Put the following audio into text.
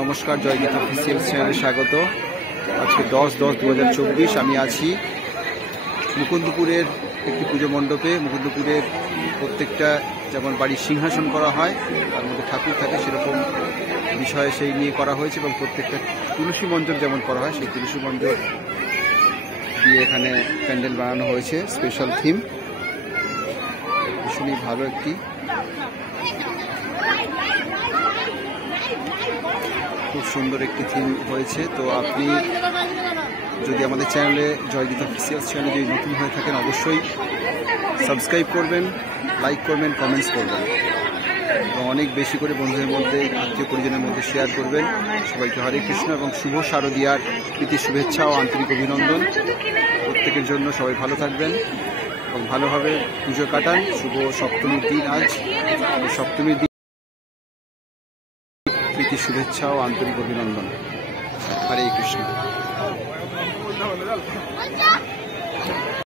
নমস্কার, জয়গীত অফিসিয়াল চ্যানেলে স্বাগত। আজকে 10/10/2024 আমি আছি মুকুন্দপুরের একটি পুজো মণ্ডপে। মুকুন্দপুরের প্রত্যেকটা যেমন বাড়ির সিংহাসন করা হয়, তার মধ্যে ঠাকুর থাকে, সেরকম বিষয়ে সেই নিয়ে করা হয়েছে। এবং প্রত্যেকটা তুলসী মণ্ডপ যেমন করা হয়, সেই তুলসী মণ্ডপ দিয়ে এখানে প্যান্ডেল বানানো হয়েছে। স্পেশাল থিম, ভীষণই ভালো একটি খুব সুন্দর একটি থিম হয়েছে। তো আপনি যদি আমাদের চ্যানেলে জয়গীত অফিসিয়াল চ্যানেলে যদি নতুন হয়ে থাকেন, অবশ্যই সাবস্ক্রাইব করবেন, লাইক করবেন, কমেন্টস করবেন এবং অনেক বেশি করে বন্ধুদের মধ্যে, আত্মীয় পরিজনের মধ্যে শেয়ার করবেন। সবাইকে হরে কৃষ্ণ এবং শুভ শারদীয়ার প্রীতি শুভেচ্ছা ও আন্তরিক অভিনন্দন। প্রত্যেকের জন্য সবাই ভালো থাকবেন এবং ভালোভাবে পুজো কাটান। শুভ সপ্তমীর দিন আজ, সপ্তমীর দিন প্রীতি শুভেচ্ছা ও আন্তরিক অভিনন্দন। হরে কৃষ্ণ।